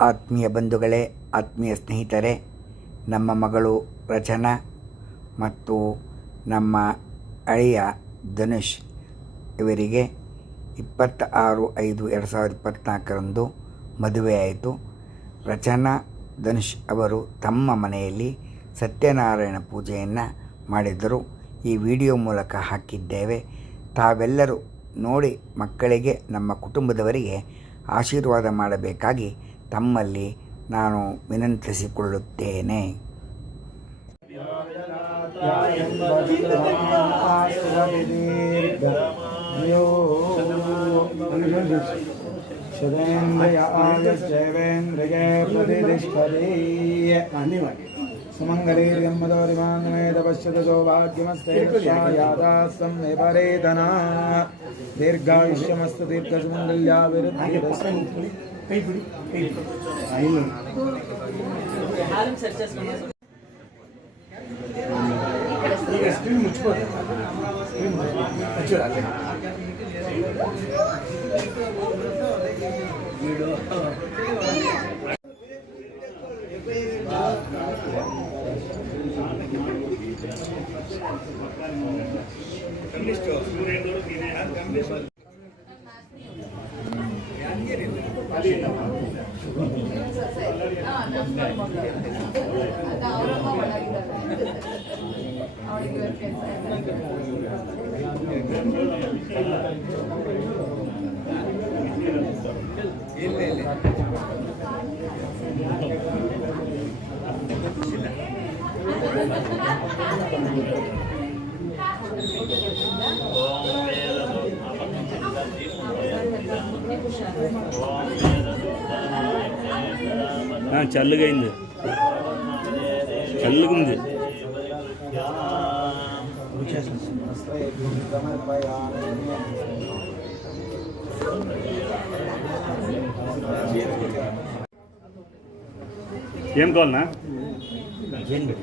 ಆತ್ಮೀಯ ಬಂಧುಗಳೇ, ಆತ್ಮೀಯ ಸ್ನೇಹಿತರೆ, ನಮ್ಮ ಮಗಳು ರಚನಾ ಮತ್ತು ನಮ್ಮ ಅಳಿಯ ಧನುಷ್ ಇವರಿಗೆ ಇಪ್ಪತ್ತ ಆರು ಐದು ಎರಡು ಸಾವಿರದ ಇಪ್ಪತ್ತ್ನಾಲ್ಕರಂದು ಮದುವೆಯಾಯಿತು ರಚನಾ ಧನುಷ್ ಅವರು ತಮ್ಮ ಮನೆಯಲ್ಲಿ ಸತ್ಯನಾರಾಯಣ ಪೂಜೆಯನ್ನು ಮಾಡಿದ್ದರು. ಈ ವಿಡಿಯೋ ಮೂಲಕ ಹಾಕಿದ್ದೇವೆ. ತಾವೆಲ್ಲರೂ ನೋಡಿ ಮಕ್ಕಳಿಗೆ, ನಮ್ಮ ಕುಟುಂಬದವರಿಗೆ ಆಶೀರ್ವಾದ ಮಾಡಬೇಕಾಗಿ ತಮ್ಮಲ್ಲಿ ನಾನು ವಿನಂತಿಸಿಕೊಳ್ಳುತ್ತೇನೆ ಶತೇಂದ್ರಿಯ ಆಯುಶ್ಚೈವೇಂದ್ರಿಯೇ ಪ್ರತಿಷ್ಠತಿ ಸುಮಂಗಲೀರ್ಯಮ್ಮದೋರಿಮಾನ್ವೇದ ಪಶ್ಯತ ಸೌಭಾಗ್ಯಮಸ್ತೆ ಯಾದಾಸಂ ವಿಪರೇತನಾ ದೀರ್ಘಾಯುಷ್ಯಮಸ್ತು ದೀರ್ಘಸುಮಂಗಲ್ಯಾಭಿವೃದ್ಧಿ ಕೈ ಬಿಡಿ ಕೈ ಬಿಡಿ ಈಗ ಸ್ಕ್ರೀನ್ ಮುಚ್ಬೋದು ಸ್ಕ್ರೀನ್ ಮುಚ್ಚೋದು ಅಲ್ಲೇ ఆ, చల్లుగైంది. చల్లుగుంది. ఏం కావాలన్నా? ಏನು ಬೇಕು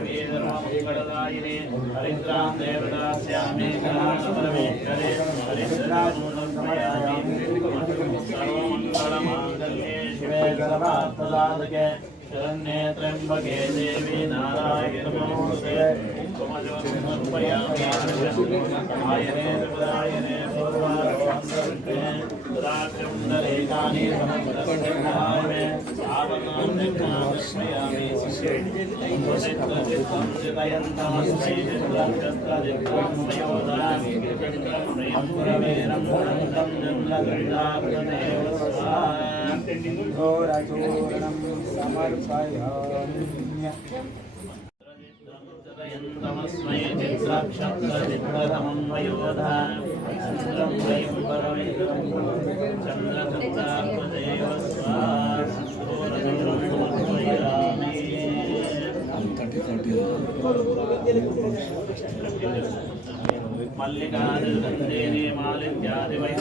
धर्ममङ्गलदायिने हरिद्रां देवदास्यामि कलाशपरमेश्वरे हरिद्राजूनं समयामि सर्वमङ्गलमाङ्गल्ये शिवे सर्वार्थसाधके शरण्ये त्र्यम्बके देवी नारायण नमोऽस्ते घोरचूर्णं त्रिपदायने पूर्वार्धे तदाक्रन्दरेकानि समस्तस्यामे आवनान् निर्मामि चितयन्तमस्मै चित्रकस्तदिग्रामयोधामि प्रियं अनन्तं जन्मगण्डाग्रदेव घोरचूर्णं समर्पयामि तमस्मै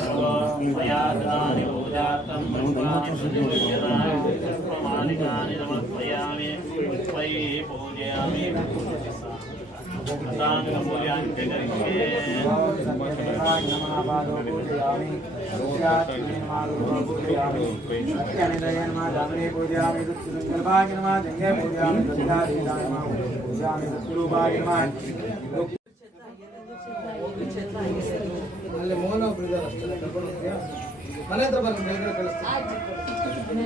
चित्राक्षरमं वयोधा चन्द्रं वयं परमेश्वरं चन्द्रसत्तात्मदेव मल्लिकादिगन्धेने मालिन्यादिवैभव मया ददानि पूजार्थं पुष्पाणि समर्पयामि पुष्पैः पूजयामि साङ्गपूजाञ्च करिष्ये ಅಲ್ಲಿ ಮೋಹನ ಒಬ್ರು ಇದ್ದಾರೆ ಅಷ್ಟೇ ಕರ್ಕೊಂಡು ಹೋಗ್ತೀಯಾ ಮನೆ ಹತ್ರ ಬಂದು ಮೇಲ್ಗಡೆ ಕಳಿಸ್ತೀನಿ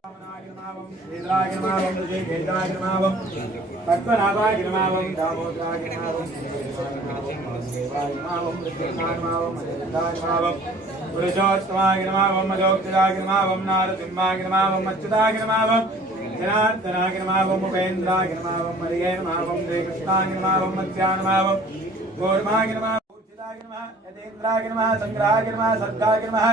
శ్రీరాగిరమావం జయగిరిరాగిరమావం పద్మనాభాగిరమావం దామోదరాగిరమావం దేవాగిరమావం మృత్యుర్మాగిరమావం మజయదాగిరమావం పురుషోత్తమాగిరమావం మజోక్తిరాగిరమావం నారసింహాగిరమావం అచ్యుతాగిరమావం జనార్దనాగిరమావం ఉపేంద్రాగిరమావం మరిగేనమావం శ్రీకృష్ణాగిరమావం మధ్యాహ్నమావం గోర్మాగిరమావం यतेन्द्राय नमः शङ्कराय नमः शङ्काय नमः।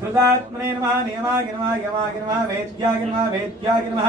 श्रुतात्मने नमः नियमाय नमः यमाय नमः वेद्याय नमः वेद्याय नमः।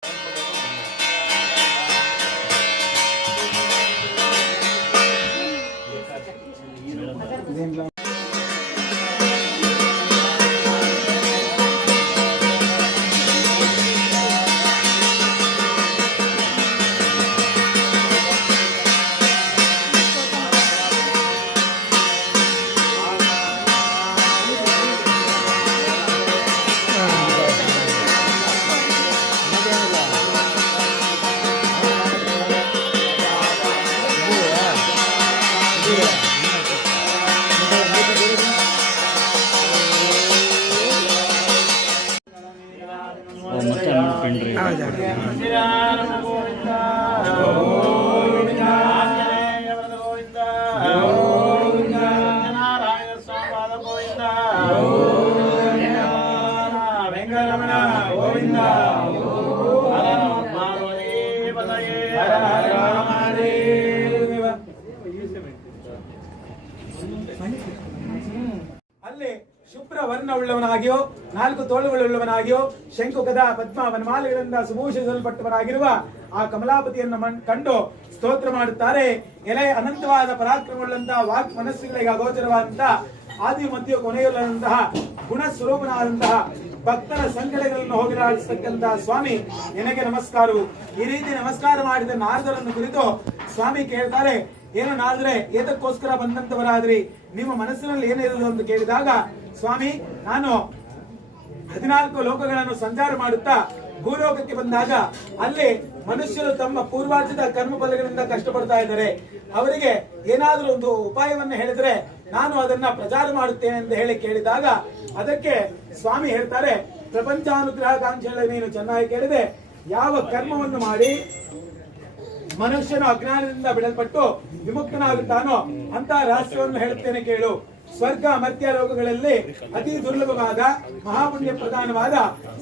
現場 ನಾಲ್ಕು ತೋಳುಗಳುಳ್ಳವನಾಗಿಯೋ ಶಂಕು ಗದಾ ಪದ್ಮ ವನಮಾಲೆಗಳಿಂದ ಸುಭೂಷಿಸಲ್ಪಟ್ಟವನಾಗಿರುವ ಆ ಕಮಲಾಪತಿಯನ್ನು ಕಂಡು ಸ್ತೋತ್ರ ಮಾಡುತ್ತಾರೆ. ಎಲೆ ಅನಂತವಾದ ಪರಾಕ್ರಮಗಳಂತಹ ವಾಕ್ ಮನಸ್ಸುಗಳಿಗೆ ಅಗೋಚರವಾದಂತಹ ಆದಿ ಮಧ್ಯ ಕೊನೆಯುಳ್ಳಂತಹ ಗುಣ ಸ್ವರೂಪನಾದಂತಹ ಭಕ್ತರ ಸಂಕಟಗಳನ್ನು ಹೋಗಿರಾಡಿಸತಕ್ಕಂತಹ ಸ್ವಾಮಿ ನಿನಗೆ ನಮಸ್ಕಾರವು. ಈ ರೀತಿ ನಮಸ್ಕಾರ ಮಾಡಿದ ನಾರದರನ್ನು ಕುರಿತು ಸ್ವಾಮಿ ಕೇಳ್ತಾರೆ, ಏನು ನಾರದ್ರೆ, ಏತಕ್ಕೋಸ್ಕರ ಬಂದಂತವರಾದ್ರಿ? ನಿಮ್ಮ ಮನಸ್ಸಿನಲ್ಲಿ ಏನಿರೋದು ಅಂತ ಕೇಳಿದಾಗ, ಸ್ವಾಮಿ, ನಾನು ಹದಿನಾಲ್ಕು ಲೋಕಗಳನ್ನು ಸಂಚಾರ ಮಾಡುತ್ತಾ ಭೂಲೋಕಕ್ಕೆ ಬಂದಾಗ ಅಲ್ಲಿ ಮನುಷ್ಯರು ತಮ್ಮ ಪೂರ್ವಾರ್ಜಿತ ಕರ್ಮ ಫಲಗಳಿಂದ ಕಷ್ಟಪಡ್ತಾ ಇದ್ದಾರೆ. ಅವರಿಗೆ ಏನಾದರೂ ಒಂದು ಉಪಾಯವನ್ನು ಹೇಳಿದ್ರೆ ನಾನು ಅದನ್ನ ಪ್ರಚಾರ ಮಾಡುತ್ತೇನೆ ಅಂತ ಹೇಳಿ ಕೇಳಿದಾಗ ಅದಕ್ಕೆ ಸ್ವಾಮಿ ಹೇಳ್ತಾರೆ ಪ್ರಪಂಚಾನುಗ್ರಹ ಕಾಂಕ್ಷೆಗಳ ನೀನು ಚೆನ್ನಾಗಿ ಕೇಳಿದೆ. ಯಾವ ಕರ್ಮವನ್ನು ಮಾಡಿ ಮನುಷ್ಯನು ಅಜ್ಞಾನದಿಂದ ಬಿಡಲ್ಪಟ್ಟು ವಿಮುಕ್ತನಾಗುತ್ತಾನೋ ಅಂತ ರಹಸ್ಯವನ್ನು ಹೇಳುತ್ತೇನೆ ಕೇಳು. ಸ್ವರ್ಗ ಮರ್ತ್ಯ ಲೋಕಗಳಲ್ಲಿ ಅತಿ ದುರ್ಲಭವಾದ, ಮಹಾಪುಣ್ಯ ಪ್ರಧಾನವಾದ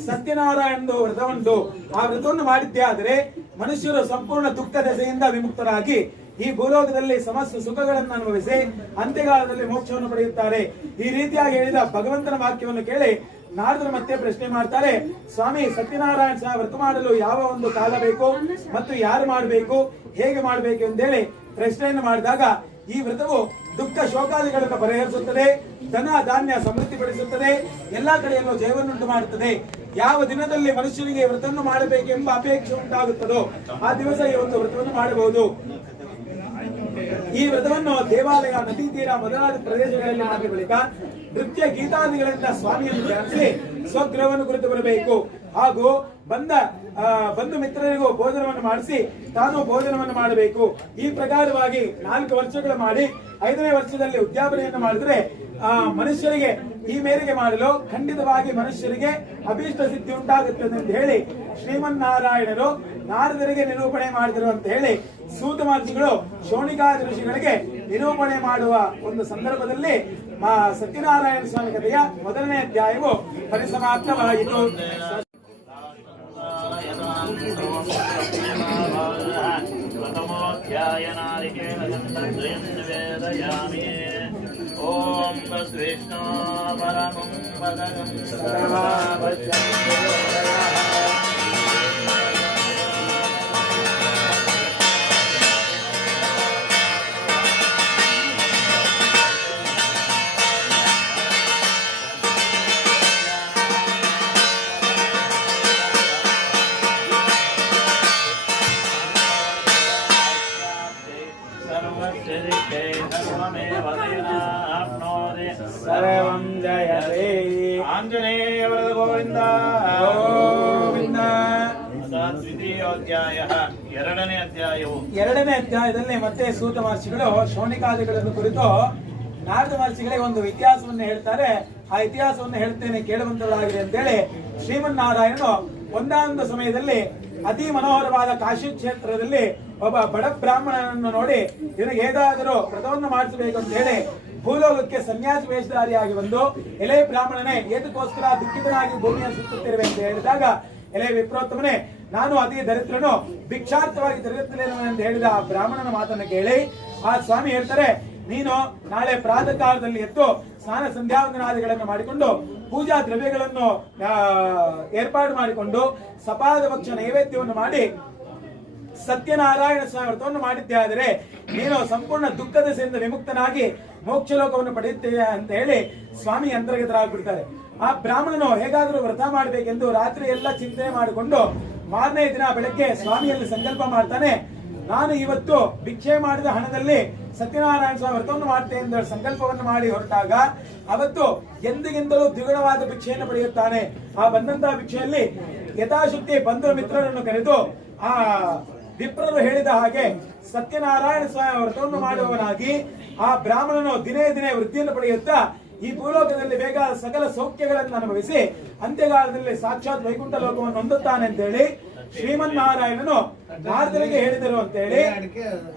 ಸತ್ಯನಾರಾಯಣದ ವ್ರತವನ್ನು ಆ ವ್ರತವನ್ನು ಮಾಡಿದ್ದೇ ಆದರೆ ಮನುಷ್ಯರು ಸಂಪೂರ್ಣ ದುಃಖ ದೆಸೆಯಿಂದ ವಿಮುಕ್ತರಾಗಿ ಈ ಭೂಲೋಕದಲ್ಲಿ ಸಮಸ್ತ ಸುಖಗಳನ್ನು ಅನುಭವಿಸಿ ಅಂತ್ಯಕಾಲದಲ್ಲಿ ಮೋಕ್ಷವನ್ನು ಪಡೆಯುತ್ತಾರೆ. ಈ ರೀತಿಯಾಗಿ ಹೇಳಿದ ಭಗವಂತನ ವಾಕ್ಯವನ್ನು ಕೇಳಿ ನಾರದರು ಮತ್ತೆ ಪ್ರಶ್ನೆ ಮಾಡ್ತಾರೆ, ಸ್ವಾಮಿ ಸತ್ಯನಾರಾಯಣ ಸಹ ವ್ರತ ಮಾಡಲು ಯಾವ ಒಂದು ಕಾಲ ಬೇಕು ಮತ್ತು ಯಾರು ಮಾಡಬೇಕು, ಹೇಗೆ ಮಾಡಬೇಕು ಎಂದೇಳಿ ಪ್ರಶ್ನೆಯನ್ನು ಮಾಡಿದಾಗ ಈ ವ್ರತವು ದುಃಖ ಶೋಕಾದಿಗಳನ್ನು ಪರಿಹರಿಸುತ್ತದೆ ಧನ ಧಾನ್ಯ ಸಮೃದ್ಧಿಪಡಿಸುತ್ತದೆ, ಎಲ್ಲಾ ಕಡೆಯಲ್ಲೂ ಜಯವನ್ನುಂಟು ಮಾಡುತ್ತದೆ. ಯಾವ ದಿನದಲ್ಲಿ ಮನುಷ್ಯನಿಗೆ ವ್ರತವನ್ನು ಮಾಡಬೇಕೆಂಬ ಅಪೇಕ್ಷೆ ಉಂಟಾಗುತ್ತದೋ ಆ ದಿವಸ ಈ ಒಂದು ವ್ರತವನ್ನು ಮಾಡಬಹುದು. ಈ ವ್ರತವನ್ನು ದೇವಾಲಯ, ನದಿ ತೀರ ಮೊದಲಾದ ಪ್ರದೇಶಗಳಲ್ಲಿ ಮಾಡಿದ ಬಳಿಕ ನೃತ್ಯ ಗೀತಾದಿಗಳಿಂದ ಸ್ವಾಮಿಯನ್ನು ಧ್ಯಾನಿಸಿ ಸ್ವಗ್ರಹವನ್ನು ಕುರಿತು ಬರಬೇಕು. ಹಾಗೂ ಬಂದ ಬಂಧು ಮಿತ್ರರಿಗೂ ಭೋಜನವನ್ನು ಮಾಡಿಸಿ ತಾನು ಭೋಜನವನ್ನು ಮಾಡಬೇಕು. ಈ ಪ್ರಕಾರವಾಗಿ ನಾಲ್ಕು ವರ್ಷಗಳು ಮಾಡಿ ಐದನೇ ವರ್ಷದಲ್ಲಿ ಉದ್ಯಾಪನೆಯನ್ನು ಮಾಡಿದ್ರೆ, ಆ, ಮನುಷ್ಯರಿಗೆ ಈ ಮೇರೆಗೆ ಮಾಡಲು ಖಂಡಿತವಾಗಿ ಮನುಷ್ಯರಿಗೆ ಅಭೀಷ್ಟ ಸಿದ್ಧಿ ಉಂಟಾಗುತ್ತದೆ ಅಂತ ಹೇಳಿ ಶ್ರೀಮನ್ನಾರಾಯಣರು ನಾರದರಿಗೆ ನಿರೂಪಣೆ ಮಾಡಿದರು ಅಂತ ಹೇಳಿ ಸೂತ ಮಹರ್ಷಿಗಳು, ಶೋಣಿಕಾದ ಋಷಿಗಳಿಗೆ ನಿರೂಪಣೆ ಮಾಡುವ ಒಂದು ಸಂದರ್ಭದಲ್ಲಿ ಸತ್ಯನಾರಾಯಣ ಸ್ವಾಮಿ ಕಥೆಯ ಮೊದಲನೇ ಅಧ್ಯಾಯವು ಪರಿಸಮಾಪ್ತವಾಯಿತು. तद्विष्णो परमं पदगं सर्वस्य ಸರ್ವಂ ಜಯತೆ आञ्जनेयवरद गोविन्द ಗೋವಿಂದ ಅದ ದ್ವಿತೀಯೋಧ್ಯಾಯः ಎರಡನೇ ಅಧ್ಯಾಯವು ಎರಡನೇ ಅಧ್ಯಾಯದಲ್ಲಿ ಮತ್ತೆ ಸೂತ ಮಹರ್ಷಿಗಳು ಶೋಣಿಕಾದಿಗಳನ್ನು ಕುರಿತು ನಾರದ ಮಹರ್ಷಿಗಳಿಗೆ ಒಂದು ಇತಿಹಾಸವನ್ನು ಹೇಳ್ತಾರೆ ಆ ಇತಿಹಾಸವನ್ನು ಹೇಳ್ತೇನೆ ಕೇಳುವಂತರಾಗಿದೆ ಅಂತೇಳಿ ಶ್ರೀಮನ್ನಾರಾಯಣನು ಒಂದಾನೊಂದು ಸಮಯದಲ್ಲಿ ಅತಿ ಮನೋಹರವಾದ ಕಾಶಿ ಕ್ಷೇತ್ರದಲ್ಲಿ ಒಬ್ಬ ಬಡ ಬ್ರಾಹ್ಮಣನನ್ನು ನೋಡಿ ಇವನಿಗೆ ಹೇಗಾದರೂ ವ್ರತವನ್ನು ಮಾಡಿಸಬೇಕು ಅಂತ ಹೇಳಿ ಭೂಲೋಕಕ್ಕೆ ಸನ್ಯಾಸಿ ವೇಷಧಾರಿಯಾಗಿ ಬಂದು ಎಲೆ ಬ್ರಾಹ್ಮಣನೇ ಏತಕ್ಕೋಸ್ಕರ ದುಃಖಿತನಾಗಿ ಭೂಮಿಯನ್ನು ಸುತ್ತುತ್ತಿರುವೆ ಅಂತ ಹೇಳಿದಾಗ, ಎಲೆ ವಿಪ್ರೋತ್ತಮನೇ, ನಾನು ಅತಿ ದರಿದ್ರನು, ಭಿಕ್ಷಾರ್ಥವಾಗಿ ದರಿದ್ರೇನು ಅಂತ ಹೇಳಿದ ಆ ಬ್ರಾಹ್ಮಣನ ಮಾತನ್ನು ಕೇಳಿ, ಆ ಸ್ವಾಮಿ ಹೇಳ್ತಾರೆ, ನೀನು ನಾಳೆ ಪ್ರಾತಃ ಕಾಲದಲ್ಲಿ ಎದ್ದು ಸ್ನಾನ ಸಂಧ್ಯಾವಂದನಾದಿಗಳನ್ನು ಮಾಡಿಕೊಂಡು, ಪೂಜಾ ದ್ರವ್ಯಗಳನ್ನು ಏರ್ಪಾಡು ಮಾಡಿಕೊಂಡು ಸಪಾದ ಪಕ್ಷ ನೈವೇದ್ಯವನ್ನು ಮಾಡಿ ಸತ್ಯನಾರಾಯಣ ಸ್ವಾಮಿ ವ್ರತವನ್ನು ಮಾಡಿದ್ದೆ ಆದರೆ ನೀನು ಸಂಪೂರ್ಣ ದುಃಖದ ಸೇರಿದ ವಿಮುಕ್ತನಾಗಿ ಮೋಕ್ಷ ಲೋಕವನ್ನು ಪಡೆಯುತ್ತೇವೆ ಅಂತ ಹೇಳಿ ಸ್ವಾಮಿ ಅಂತರ್ಗತರಾಗ್ಬಿಡ್ತಾರೆ. ಆ ಬ್ರಾಹ್ಮಣನು ಹೇಗಾದರೂ ವ್ರತ ಮಾಡಬೇಕೆಂದು ರಾತ್ರಿ ಎಲ್ಲ ಚಿಂತನೆ ಮಾಡಿಕೊಂಡು ಮಾರನೇ ದಿನ ಬೆಳಗ್ಗೆ ಸ್ವಾಮಿಯಲ್ಲಿ ಸಂಕಲ್ಪ ಮಾಡ್ತಾನೆ. ನಾನು ಇವತ್ತು ಭಿಕ್ಷೆ ಮಾಡಿದ ಹಣದಲ್ಲಿ ಸತ್ಯನಾರಾಯಣ ಸ್ವಾಮಿ ವ್ರತವನ್ನು ಮಾಡ್ತೇನೆ ಎಂದು ಸಂಕಲ್ಪವನ್ನು ಮಾಡಿ ಹೊರಟಾಗ ಅವತ್ತು ಎಂದಿಗಿಂತಲೂ ದ್ವಿಗುಣವಾದ ಭಿಕ್ಷೆಯನ್ನು ಪಡೆಯುತ್ತಾನೆ. ಆ ಬಂದಂತಹ ಭಿಕ್ಷೆಯಲ್ಲಿ ಯಥಾಶಕ್ತಿ ಬಂಧು ಮಿತ್ರರನ್ನು ಕರೆದು ಆ ವಿಪ್ರರು ಹೇಳಿದ ಹಾಗೆ ಸತ್ಯನಾರಾಯಣ ಸ್ವಾಮಿ ವ್ರತವನ್ನು ಮಾಡುವವನಾಗಿ ಆ ಬ್ರಾಹ್ಮಣನು ದಿನೇ ದಿನೇ ವೃದ್ಧಿಯನ್ನು ಪಡೆಯುತ್ತಾ ಈ ಭೂಲೋಕದಲ್ಲಿ ಬೇಗ ಸಕಲ ಸೌಖ್ಯಗಳನ್ನು ಅನುಭವಿಸಿ ಅಂತ್ಯಕಾಲದಲ್ಲಿ ಸಾಕ್ಷಾತ್ ವೈಕುಂಠ ಲೋಕವನ್ನು ಹೊಂದುತ್ತಾನೆ ಅಂತ ಹೇಳಿ ಶ್ರೀಮನ್ನಾರಾಯಣನು ಭಾರತರಿಗೆ ಹೇಳಿದರು ಅಂತ ಹೇಳಿ,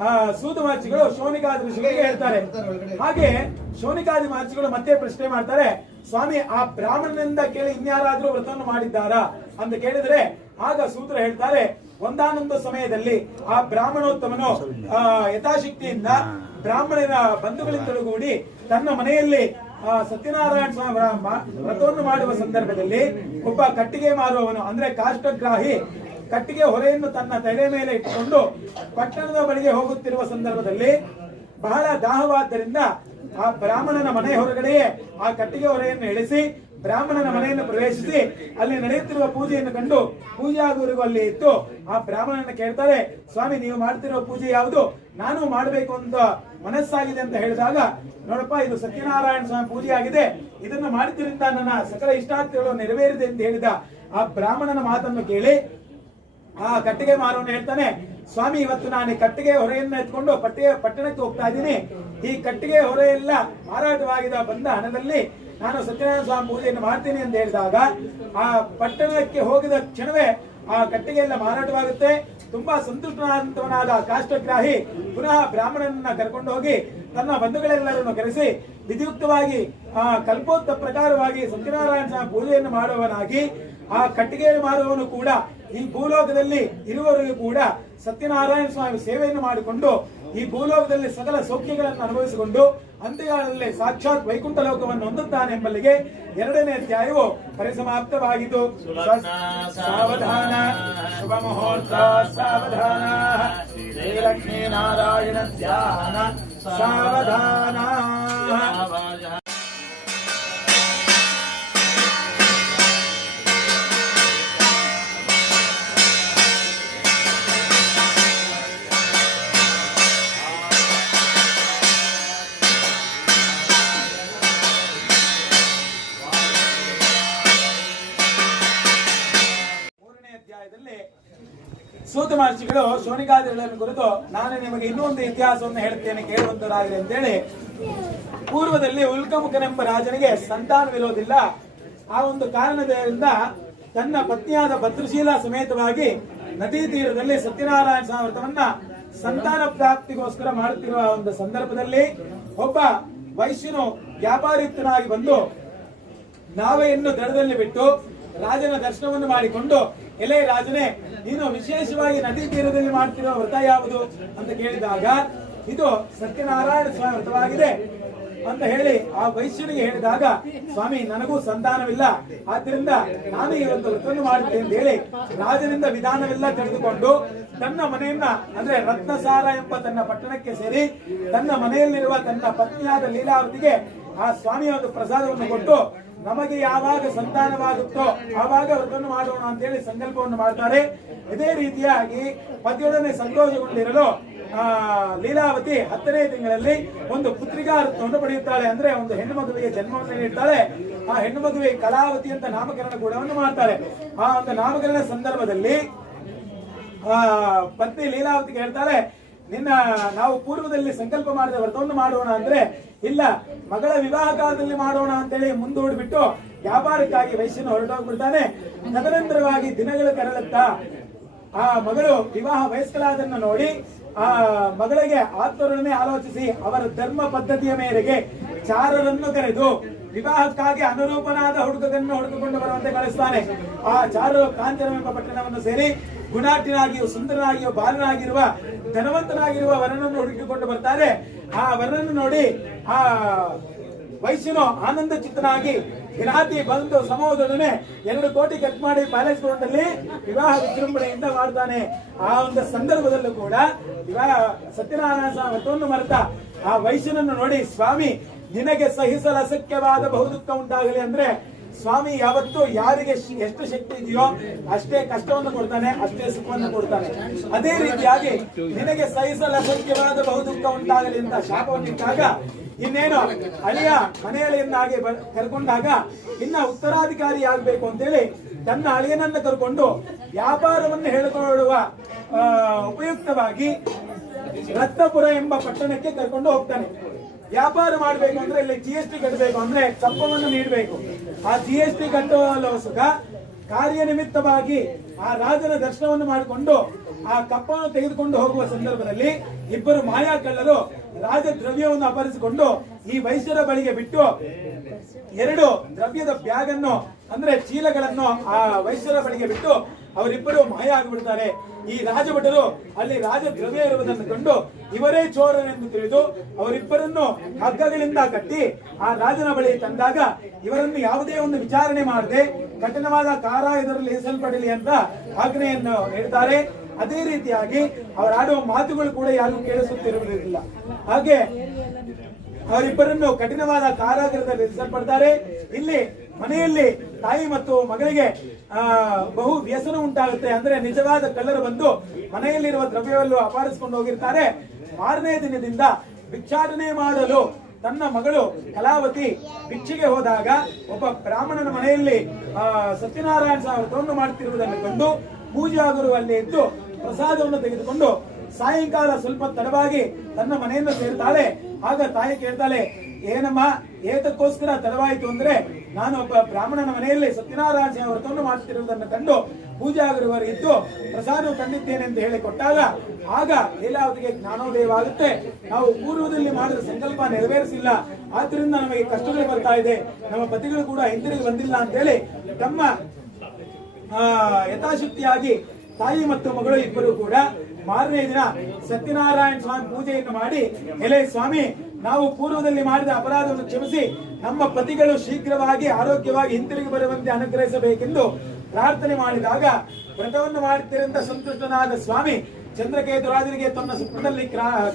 ಆ ಸೂತ ಮಹರ್ಷಿಗಳು ಶೋನಿಕಾದಿ ಋಷಿಗಳಿಗೆ ಹೇಳ್ತಾರೆ. ಹಾಗೆ ಶೋನಿಕಾದಿ ಮಾಚಿಗಳು ಮತ್ತೆ ಪ್ರಶ್ನೆ ಮಾಡ್ತಾರೆ, ಸ್ವಾಮಿ, ಆ ಬ್ರಾಹ್ಮಣನಿಂದ ಕೇಳಿ ಇನ್ಯಾರಾದ್ರೂ ವ್ರತವನ್ನು ಮಾಡಿದ್ದಾರಾ? ಅಂತ ಕೇಳಿದರೆ ಆಗ ಸೂತ್ರ ಹೇಳ್ತಾರೆ ಒಂದಾನೊಂದು ಸಮಯದಲ್ಲಿ ಆ ಬ್ರಾಹ್ಮಣೋತ್ತಮನು ಆ ಯಥಾಶಕ್ತಿಯಿಂದ ಬ್ರಾಹ್ಮಣರ ಬಂಧುಗಳಿಂದಲೂಗೂಡಿ ತನ್ನ ಮನೆಯಲ್ಲಿ ಆ ಸತ್ಯನಾರಾಯಣ ಸ್ವಾಮಿ ವ್ರ- ವ್ರತವನ್ನು ಮಾಡುವ ಸಂದರ್ಭದಲ್ಲಿ ಒಬ್ಬ ಕಟ್ಟಿಗೆ ಮಾರುವವನು ಅಂದ್ರೆ ಕಾಷ್ಟಗ್ರಾಹಿ ಕಟ್ಟಿಗೆ ಹೊರೆಯನ್ನು ತನ್ನ ತಲೆ ಮೇಲೆ ಇಟ್ಟುಕೊಂಡು ಪಟ್ಟಣದ ಬಳಿಗೆ ಹೋಗುತ್ತಿರುವ ಸಂದರ್ಭದಲ್ಲಿ ಬಹಳ ದಾಹವಾದ್ದರಿಂದ ಆ ಬ್ರಾಹ್ಮಣನ ಮನೆ ಹೊರಗಡೆಯೇ ಆ ಕಟ್ಟಿಗೆ ಹೊರೆಯನ್ನು ಇಳಿಸಿ ಬ್ರಾಹ್ಮಣನ ಮನೆಯನ್ನು ಪ್ರವೇಶಿಸಿ ಅಲ್ಲಿ ನಡೆಯುತ್ತಿರುವ ಪೂಜೆಯನ್ನು ಕಂಡು ಪೂಜಾ ಗುರುಗೂ ಅಲ್ಲಿ ಇತ್ತು ಆ ಬ್ರಾಹ್ಮಣನ ಕೇಳ್ತಾರೆ, ಸ್ವಾಮಿ, ನೀವು ಮಾಡ್ತಿರುವ ಪೂಜೆ ಯಾವುದು? ನಾನು ಮಾಡಬೇಕು ಅಂತ ಮನಸ್ಸಾಗಿದೆ ಅಂತ ಹೇಳಿದಾಗ, ನೋಡಪ್ಪ, ಇದು ಸತ್ಯನಾರಾಯಣ ಸ್ವಾಮಿ ಪೂಜೆ ಆಗಿದೆ. ಇದನ್ನು ಮಾಡಿದ್ದರಿಂದ ನನ್ನ ಸಕಲ ಇಷ್ಟಾರ್ಥಗಳು ನೆರವೇರಿದೆ ಅಂತ ಹೇಳಿದ ಆ ಬ್ರಾಹ್ಮಣನ ಮಾತನ್ನು ಕೇಳಿ ಆ ಕಟ್ಟಿಗೆ ಮಾರವನು ಹೇಳ್ತಾನೆ, ಸ್ವಾಮಿ, ಇವತ್ತು ನಾನು ಕಟ್ಟಿಗೆ ಹೊರೆಯನ್ನು ಎತ್ಕೊಂಡು ಪಟ್ಟಿಗೆ ಪಟ್ಟಣಕ್ಕೆ ಹೋಗ್ತಾ ಇದ್ದೀನಿ. ಈ ಕಟ್ಟಿಗೆ ಹೊರೆಯೆಲ್ಲ ಮಾರಾಟವಾಗಿದ ಬಂದ ಹಣದಲ್ಲಿ ನಾನು ಸತ್ಯನಾರಾಯಣ ಸ್ವಾಮಿ ಪೂಜೆಯನ್ನು ಮಾಡ್ತೀನಿ ಅಂತ ಹೇಳಿದಾಗ ಆ ಪಟ್ಟಣಕ್ಕೆ ಹೋಗಿದ ಕ್ಷಣವೇ ಆ ಕಟ್ಟಿಗೆ ಎಲ್ಲ ಮಾರಾಟವಾಗುತ್ತೆ. ತುಂಬಾ ಸಂತುಷ್ಟನಾದಂತವನಾದ ಕಾಷ್ಟಗ್ರಾಹಿ ಪುನಃ ಬ್ರಾಹ್ಮಣನನ್ನ ಕರ್ಕೊಂಡು ಹೋಗಿ ತನ್ನ ಬಂಧುಗಳೆಲ್ಲರನ್ನು ಕರೆಸಿ ವಿಧಿಯುಕ್ತವಾಗಿ ಆ ಕಲ್ಪೋತ್ತ ಪ್ರಕಾರವಾಗಿ ಸತ್ಯನಾರಾಯಣ ಸ್ವಾಮಿ ಪೂಜೆಯನ್ನು ಮಾಡುವವನಾಗಿ ಆ ಕಟ್ಟಿಗೆ ಮಾರುವವನು ಕೂಡ ಈ ಭೂಲೋಕದಲ್ಲಿ ಇರುವವರಿಗೂ ಕೂಡ ಸತ್ಯನಾರಾಯಣ ಸ್ವಾಮಿ ಸೇವೆಯನ್ನು ಮಾಡಿಕೊಂಡು ಈ ಭೂಲೋಕದಲ್ಲಿ ಸಕಲ ಸೌಖ್ಯಗಳನ್ನು ಅನುಭವಿಸಿಕೊಂಡು ಅಂತ್ಯಕಾಲದಲ್ಲಿ ಸಾಕ್ಷಾತ್ ವೈಕುಂಠ ಲೋಕವನ್ನು ಹೊಂದುತ್ತಾನೆ ಎಂಬಲ್ಲಿಗೆ ಎರಡನೇ ಅಧ್ಯಾಯವು ಪರಿಸಮಾಪ್ತವಾಗಿದ್ದು. ಸಾವಧಾನ ಶುಭ ಮುಹೂರ್ತ ಸಾವಧಾನ. ಶ್ರೀಲಕ್ಷ್ಮೀ ನಾರಾಯಣ ಧ್ಯಾನ, ಸಾವಧಾನ. ಮಹರ್ಷಿಗಳು ಶೋಣಿಕಾದಿಗಳನ್ನು ಕುರಿತು ನಾನು ನಿಮಗೆ ಇನ್ನೂ ಒಂದು ಇತಿಹಾಸವನ್ನು ಹೇಳುತ್ತೇನೆ ಕೇಳುವಂತರಾಗಿದೆ ಅಂತೇಳಿ ಪೂರ್ವದಲ್ಲಿ ಉಲ್ಕಮುಖನೆಂಬ ರಾಜನಿಗೆ ಸಂತಾನವಿರೋದಿಲ್ಲ ಆ ಒಂದು ಕಾರಣದಿಂದ ತನ್ನ ಪತ್ನಿಯಾದ ಭದ್ರಶೀಲ ಸಮೇತವಾಗಿ ನದಿ ತೀರದಲ್ಲಿ ಸತ್ಯನಾರಾಯಣ ವ್ರತವನ್ನ ಸಂತಾನ ಪ್ರಾಪ್ತಿಗೋಸ್ಕರ ಮಾಡುತ್ತಿರುವ ಒಂದು ಸಂದರ್ಭದಲ್ಲಿ ಒಬ್ಬ ವೈಶ್ಯನು ವ್ಯಾಪಾರಿತನಾಗಿ ಬಂದು ನಾವೆಯನ್ನು ದಡದಲ್ಲಿ ಬಿಟ್ಟು ರಾಜನ ದರ್ಶನವನ್ನು ಮಾಡಿಕೊಂಡು ಎಲೆ ರಾಜನೇ, ನೀನು ವಿಶೇಷವಾಗಿ ನದಿ ತೀರದಲ್ಲಿ ಮಾಡ್ತಿರುವ ವ್ರತ ಯಾವುದು ಅಂತ ಕೇಳಿದಾಗ, ಇದು ಸತ್ಯನಾರಾಯಣ ಸ್ವಾಮಿ ವ್ರತವಾಗಿದೆ ಅಂತ ಹೇಳಿ ಆ ವೈಶ್ಯನಿಗೆ ಹೇಳಿದಾಗ, ಸ್ವಾಮಿ, ನನಗೂ ಸಂತಾನವಿಲ್ಲ. ಆದ್ರಿಂದ ನಾನು ಈ ಒಂದು ವ್ರತವನ್ನು ಮಾಡುತ್ತೇನೆ ಅಂತ ಹೇಳಿ ರಾಜನಿಂದ ವಿಧಾನವೆಲ್ಲ ತಿಳಿದುಕೊಂಡು ತನ್ನ ಮನೆಯನ್ನ, ಅಂದ್ರೆ ರತ್ನಸಾರ ಎಂಬ ತನ್ನ ಪಟ್ಟಣಕ್ಕೆ ಸೇರಿ ತನ್ನ ಮನೆಯಲ್ಲಿರುವ ತನ್ನ ಪತ್ನಿಯಾದ ಲೀಲಾವತಿಗೆ ಆ ಸ್ವಾಮಿಯ ಒಂದು ಪ್ರಸಾದವನ್ನು ಕೊಟ್ಟು ನಮಗೆ ಯಾವಾಗ ಸಂತಾನವಾಗುತ್ತೋ ಆವಾಗ ವ್ರತವನ್ನು ಮಾಡೋಣ ಅಂತ ಹೇಳಿ ಸಂಕಲ್ಪವನ್ನು ಮಾಡ್ತಾರೆ. ಇದೇ ರೀತಿಯಾಗಿ ಪತಿಯೊಡನೆ ಸಂತೋಷಗೊಂಡಿರಲು, ಆ, ಲೀಲಾವತಿ ಹತ್ತನೇ ತಿಂಗಳಲ್ಲಿ ಒಂದು ಪುತ್ರಿಕಾ ರತ್ನವನ್ನು ಪಡೆಯುತ್ತಾಳೆ. ಅಂದ್ರೆ ಒಂದು ಹೆಣ್ಣು ಮಗುವಿಗೆ ಜನ್ಮವನ್ನು ನೀಡ್ತಾಳೆ. ಆ ಹೆಣ್ಣು ಮಗುವಿಗೆ ಕಲಾವತಿ ಅಂತ ನಾಮಕರಣ ಕೂಡವನ್ನು ಮಾಡ್ತಾಳೆ ಆ ಒಂದು ನಾಮಕರಣ ಸಂದರ್ಭದಲ್ಲಿ, ಆ, ಪತ್ನಿ ಲೀಲಾವತಿಗೆ ಹೇಳ್ತಾಳೆ ನಿನ್ನ ನಾವು ಪೂರ್ವದಲ್ಲಿ ಸಂಕಲ್ಪ ಮಾಡಿದ ವ್ರತವನ್ನು ಮಾಡೋಣ ಅಂದ್ರೆ, ಇಲ್ಲ, ಮಗಳ ವಿವಾಹ ಕಾಲದಲ್ಲಿ ಮಾಡೋಣ ಅಂತೇಳಿ ಮುಂದೂಡ್ಬಿಟ್ಟು ವ್ಯಾಪಾರಕ್ಕಾಗಿ ವಯಸ್ಸನ್ನು ಹೊರಟೋಗ್ಬಿಡ್ತಾನೆ. ತದನಂತರವಾಗಿ ದಿನಗಳು ಕರಳುತ್ತಾ, ಆ ಮಗಳು ವಿವಾಹ ವಯಸ್ಕಳಾದನ್ನು ನೋಡಿ, ಆ ಮಗಳಿಗೆ ಆತ್ಮರೊಡನೆ ಆಲೋಚಿಸಿ ಅವರ ಧರ್ಮ ಪದ್ಧತಿಯ ಮೇರೆಗೆ ಚಾರರನ್ನು ಕರೆದು ವಿವಾಹಕ್ಕಾಗಿ ಅನುರೂಪನಾದ ಹುಡುಗನನ್ನು ಹುಡುಕಿಕೊಂಡು ಬರುವಂತೆ ಕಳಿಸ್ತಾನೆ. ಆ ಚಾರರು ಎಂಬ ಪಟ್ಟಣವನ್ನು ಸೇರಿ ಗುಣಾಟಿನಾಗಿಯೂ ಸುಂದರನಾಗಿಯೂ ಬಾಲನಾಗಿರುವ ಧನವಂತನಾಗಿರುವ ವರನನ್ನು ಹುಡುಕಿಕೊಂಡು ಬರ್ತಾರೆ. ಆ ವರನನ್ನು ನೋಡಿ, ಆ ವೈಶ್ಯನು ಆನಂದ ಚಿತ್ತನಾಗಿ ಗಿರಾತಿ ಬಂದು ಸಮೂಹದೊಡನೆ ಎರಡು ಕೋಟಿ ಕಟ್ ಮಾಡಿ ಪ್ಯಾಲೇಸ್ ಗ್ರೌಂಡಲ್ಲಿ ವಿವಾಹ ವಿಜೃಂಭಣೆಯಿಂದ ಮಾಡ್ತಾನೆ. ಆ ಒಂದು ಸಂದರ್ಭದಲ್ಲೂ ಕೂಡ ವಿವಾಹ ಸತ್ಯನಾರಾಯಣ ಸ್ವಾಮಿ ವ್ರತವನ್ನು ಮರೆತ ಆ ವಯಸ್ಸಿನನ್ನು ನೋಡಿ, ಸ್ವಾಮಿ, ನಿನಗೆ ಸಹಿಸಲು ಅಸಖ್ಯವಾದ ಬಹುದುಃಖ ಉಂಟಾಗಲಿ ಅಂದ್ರೆ ಸ್ವಾಮಿ, ಯಾವತ್ತು ಯಾರಿಗೆ ಎಷ್ಟು ಶಕ್ತಿ ಇದೆಯೋ ಅಷ್ಟೇ ಕಷ್ಟವನ್ನು ಕೊಡ್ತಾನೆ, ಅಷ್ಟೇ ಸುಖವನ್ನು ಕೊಡ್ತಾನೆ. ಅದೇ ರೀತಿಯಾಗಿ ನಿನಗೆ ಸಹಿಸಲು ಅಸಖ್ಯವಾದ ಬಹುದುಃಖ ಉಂಟಾಗಲಿ ಅಂತ ಶಾಪವನ್ನಿಟ್ಟಾಗ ಇನ್ನೇನು ಅಳಿಯ ಮನೆಯಳಿಯನ್ನಾಗಿ ಹಾಗೆ ಕರ್ಕೊಂಡಾಗ ಇನ್ನ ಉತ್ತರಾಧಿಕಾರಿ ಆಗ್ಬೇಕು ಅಂತೇಳಿ ತನ್ನ ಅಳಿಯನನ್ನ ಕರ್ಕೊಂಡು ವ್ಯಾಪಾರವನ್ನು ಹೇಳಿಕೊಳ್ಳುವ ಉಪಯುಕ್ತವಾಗಿ ರತ್ನಪುರ ಎಂಬ ಪಟ್ಟಣಕ್ಕೆ ಕರ್ಕೊಂಡು ಹೋಗ್ತಾನೆ. ವ್ಯಾಪಾರ ಮಾಡಬೇಕು ಅಂದ್ರೆ ಇಲ್ಲಿ ಜಿ ಎಸ್ ಟಿ ಕಟ್ಟಬೇಕು ಅಂದ್ರೆ ಕಪ್ಪವನ್ನು ನೀಡಬೇಕು. ಆ ಜಿ ಎಸ್ ಟಿ ಕಟ್ಟುವ ಸುಖ ಕಾರ್ಯನಿಮಿತ್ತವಾಗಿ ಆ ರಾಜನ ದರ್ಶನವನ್ನು ಮಾಡಿಕೊಂಡು ಆ ಕಪ್ಪವನ್ನು ತೆಗೆದುಕೊಂಡು ಹೋಗುವ ಸಂದರ್ಭದಲ್ಲಿ ಇಬ್ಬರು ಮಾಯಾ ಕಳ್ಳರು ರಾಜ ದ್ರವ್ಯವನ್ನು ಅಪಹರಿಸಿಕೊಂಡು ಈ ವೈಶ್ಯರ ಬಳಿಗೆ ಬಿಟ್ಟು ಎರಡು ದ್ರವ್ಯದ ಬ್ಯಾಗ್ ಅನ್ನು ಅಂದ್ರೆ ಚೀಲಗಳನ್ನು ಆ ವೈಶ್ಯರ ಬಳಿಗೆ ಬಿಟ್ಟು ಅವರಿಬ್ಬರು ಮಾಯ ಆಗಿಬಿಡ್ತಾರೆ. ಈ ರಾಜಭಟರು ಅಲ್ಲಿ ರಾಜ ದ್ರವ್ಯ ಇರುವುದನ್ನು ಕಂಡು ಇವರೇ ಚೋರನೆಂದು ತಿಳಿದು ಅವರಿಬ್ಬರನ್ನು ಹಗ್ಗಗಳಿಂದ ಕಟ್ಟಿ ಆ ರಾಜನ ಬಳಿ ತಂದಾಗ ಇವರನ್ನು ಯಾವುದೇ ಒಂದು ವಿಚಾರಣೆ ಮಾಡದೆ ಕಠಿಣವಾದ ಕಾರ ಇದರಲ್ಲಿ ಇರಿಸಲ್ಪಡಲಿ ಅಂತ ಆಜ್ಞೆಯನ್ನು ನೀಡುತ್ತಾರೆ ಅದೇ ರೀತಿಯಾಗಿ ಅವರಾಡುವ ಮಾತುಗಳು ಕೂಡ ಯಾರು ಕೇಳಿಸುತ್ತಿರುವುದಿಲ್ಲ. ಹಾಗೆ ಅವರಿಬ್ಬರನ್ನು ಕಠಿಣವಾದ ಕಾರಾಗೃಹದಲ್ಲಿ ಇರಿಸಲ್ಪಡ್ತಾರೆ ಇಲ್ಲಿ ಮನೆಯಲ್ಲಿ ತಾಯಿ ಮತ್ತು ಮಗಳಿಗೆ ಬಹು ವ್ಯಸನ ಉಂಟಾಗುತ್ತೆ ಅಂದ್ರೆ ನಿಜವಾದ ಕಳ್ಳರು ಬಂದು ಮನೆಯಲ್ಲಿರುವ ದ್ರವ್ಯವನ್ನು ಅಪಾರಿಸಿಕೊಂಡು ಹೋಗಿರ್ತಾರೆ. ಮಾರನೇ ದಿನದಿಂದ ಭಿಕ್ಷಾಟನೆ ಮಾಡಲು ತನ್ನ ಮಗಳು ಕಲಾವತಿ ಭಿಕ್ಷೆಗೆ ಹೋದಾಗ ಒಬ್ಬ ಬ್ರಾಹ್ಮಣನ ಮನೆಯಲ್ಲಿ ಸತ್ಯನಾರಾಯಣ ವ್ರತವನ್ನು ಮಾಡುತ್ತಿರುವುದನ್ನು ಕಂಡು ಪೂಜಾಗುರು ಅಲ್ಲಿ ಇದ್ದು ಪ್ರಸಾದವನ್ನು ತೆಗೆದುಕೊಂಡು ಸಾಯಂಕಾಲ ಸ್ವಲ್ಪ ತಡವಾಗಿ ತನ್ನ ಮನೆಯನ್ನು ಸೇರ್ತಾಳೆ. ಆಗ ತಾಯಿ ಕೇಳ್ತಾಳೆ ಏನಮ್ಮ? ಏತಕ್ಕೋಸ್ಕರ ತಡವಾಯಿತು ಅಂದ್ರೆ ನಾನು ಒಬ್ಬ ಬ್ರಾಹ್ಮಣನ ಮನೆಯಲ್ಲಿ ಸತ್ಯನಾರಾಯಣ ವ್ರತವನ್ನು ಮಾಡುತ್ತಿರುವುದನ್ನು ಕಂಡು ಪೂಜೆ ಆಗಿರುವವರು ಇದ್ದು ಪ್ರಸಾದ ತಂದಿದ್ದೇನೆ ಅಂತ ಹೇಳಿ ಕೊಟ್ಟಾಗ ಆಗ ಲೀಲಾವತಿಗೆ ಜ್ಞಾನೋದಯವಾಗುತ್ತೆ. ನಾವು ಪೂರ್ವದಲ್ಲಿ ಮಾಡಿದ ಸಂಕಲ್ಪ ನೆರವೇರಿಸಿಲ್ಲ. ಆದ್ರಿಂದ ನಮಗೆ ಕಷ್ಟಗಳು ಬರ್ತಾ ಇದೆ. ನಮ್ಮ ಪತಿಗಳು ಕೂಡ ಹಿಂದಿರುಗಿ ಬಂದಿಲ್ಲ ಅಂತ ಹೇಳಿ ತಮ್ಮ ಯಥಾಶಕ್ತಿಯಾಗಿ ತಾಯಿ ಮತ್ತು ಮಗಳು ಇಬ್ಬರು ಕೂಡ ಮಾರನೇ ದಿನ ಸತ್ಯನಾರಾಯಣ ಸ್ವಾಮಿ ಪೂಜೆಯನ್ನು ಮಾಡಿ, ಎಲೆ ಸ್ವಾಮಿ ನಾವು ಪೂರ್ವದಲ್ಲಿ ಮಾಡಿದ ಅಪರಾಧವನ್ನು ಕ್ಷಮಿಸಿ ನಮ್ಮ ಪತಿಗಳು ಶೀಘ್ರವಾಗಿ ಆರೋಗ್ಯವಾಗಿ ಹಿಂತಿರುಗಿ ಬರುವಂತೆ ಅನುಗ್ರಹಿಸಬೇಕೆಂದು ಪ್ರಾರ್ಥನೆ ಮಾಡಿದಾಗ ವ್ರತವನ್ನು ಮಾಡುತ್ತಿರಂತ ಸಂತುಷ್ಟನಾದ ಸ್ವಾಮಿ ಚಂದ್ರಕೇತು ರಾಜನಿಗೆ ತನ್ನ ಸ್ವಪ್ನದಲ್ಲಿ